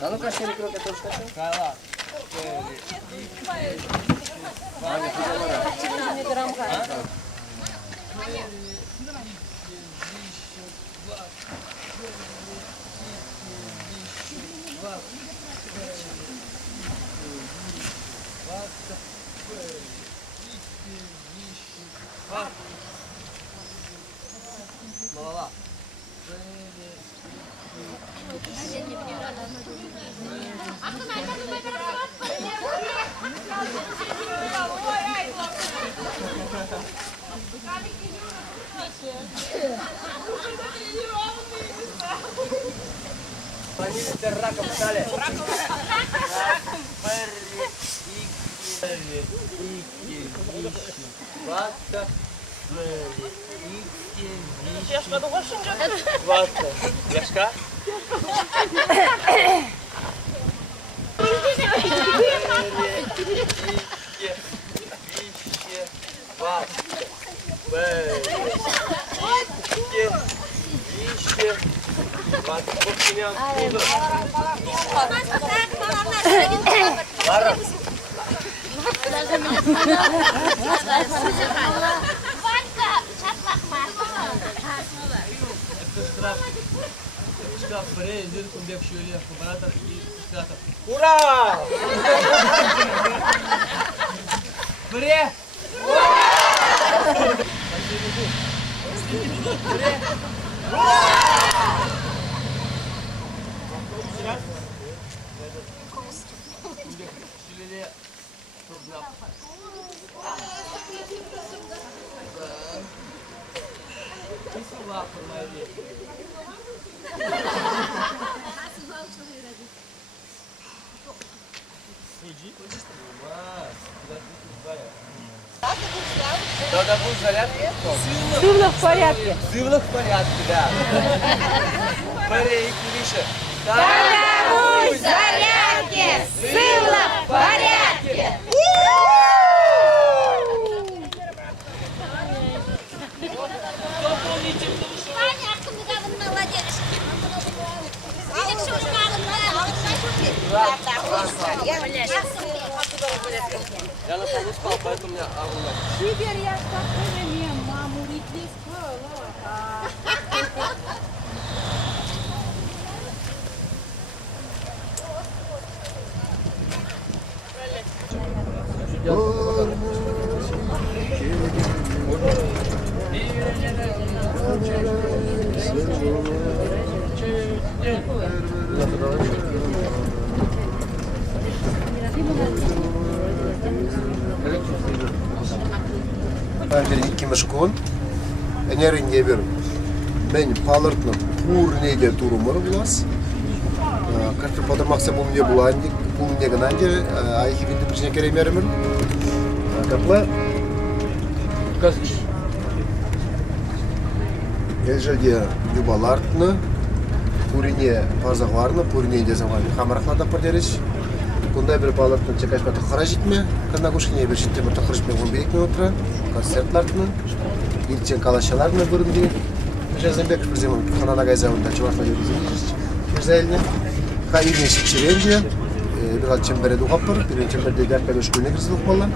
А ну-ка, 4 кроки тоже хочу. Кайла. Лала. Фамилия раком стали. Яшка? Ура! Бре! Когда будет зарядка? Сыла в порядке. Сывлах в порядке, да. Парей, Кулиша. Когда будь в зарядке, сыла в порядке. Я на полу спал, поэтому у меня аула. Теперь я спокойно маму не спала. Бәрден 2 мышкон, әнерінге бір мен палыртның пурнеге турумыр бұлас. Картыр подырмақса бұл мне бұл андик, бұл мне гынанде, айхи бінді біршіне керемерімір. Капла, елжәде юбалартны, пурине парзағларны, пурине дезаваны хамарақлада пардереш. Кундай bir палыртны чекашпаты қара житме, кана кушкіне бір житте бір тақырышпен 15 минутра, концертлартны, илчен калашаларны бұрынды. Жазанбек бір земін қанана гайзауында чувақла жүргізілді. Қайырне шекшеренде, bir alt çembere duhapır, bir çemberde derpe göçkülüne kırızılık bolla.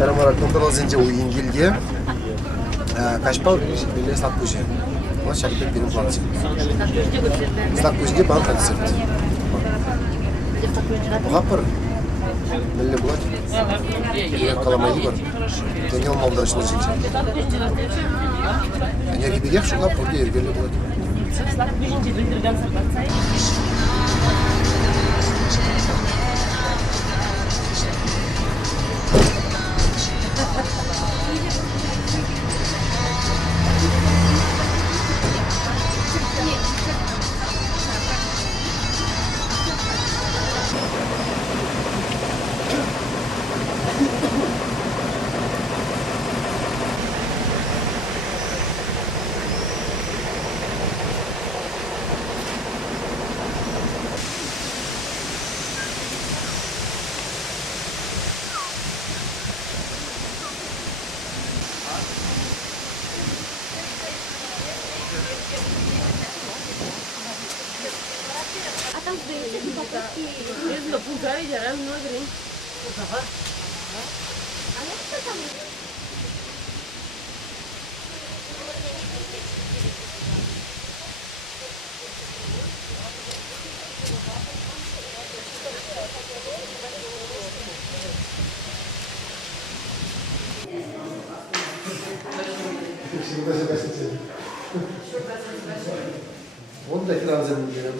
Yarım olarak noktalı oyun geldi. Kaçpa birle ıslak kuşu. O şarkı benim planı. Islak kuşu bana konser. Duhapır. Belli bulat. Bir kalamayı var. Dengel maldarışını çekecek. Enerji bir yak şuna burada ergeli bulat. там сдаются какие. Если пузырь, я раз много. А ну что там? Всегда согласен. Вот так нам заменили.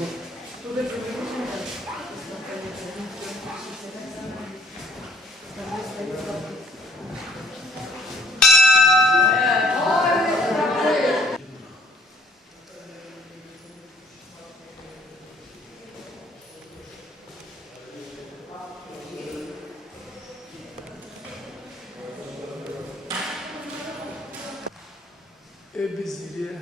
Безделие.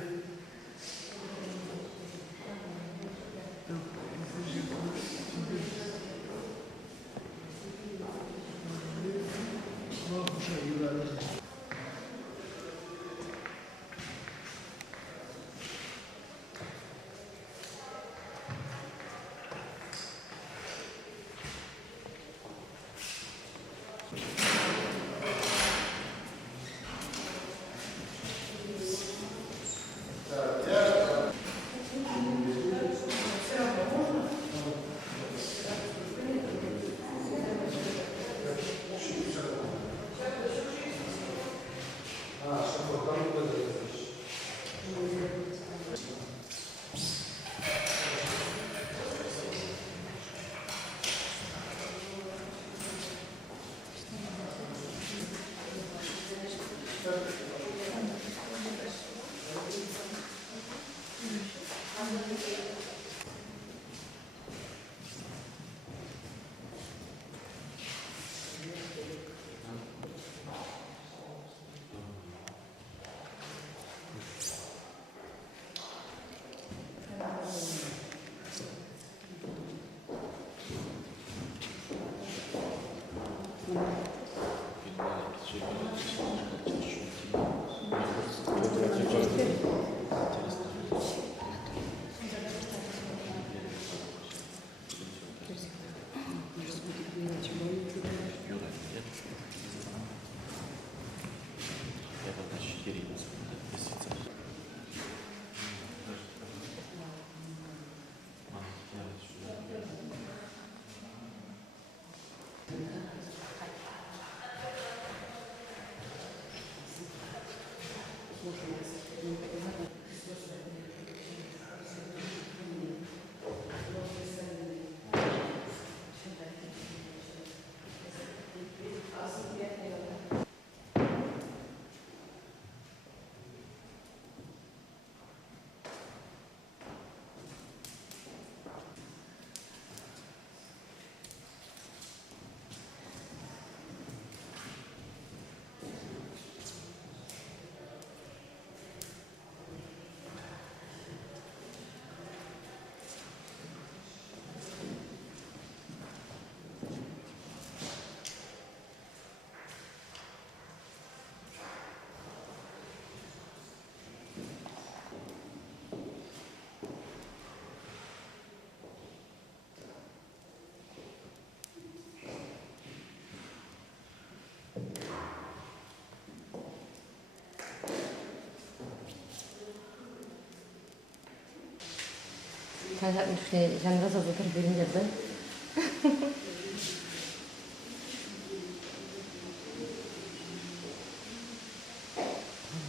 Saya jangan rasa terbirin jadi.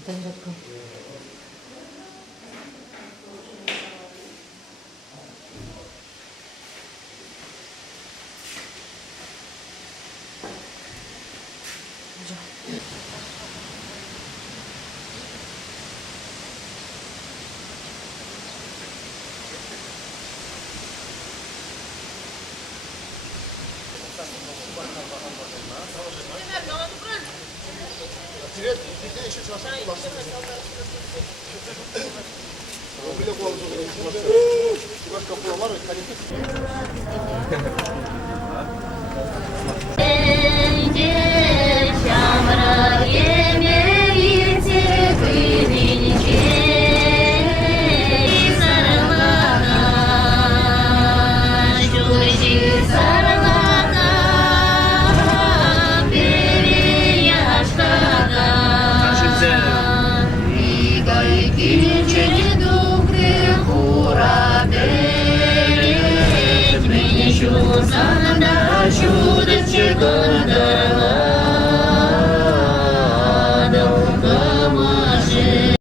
Tengokku. чудо чекати.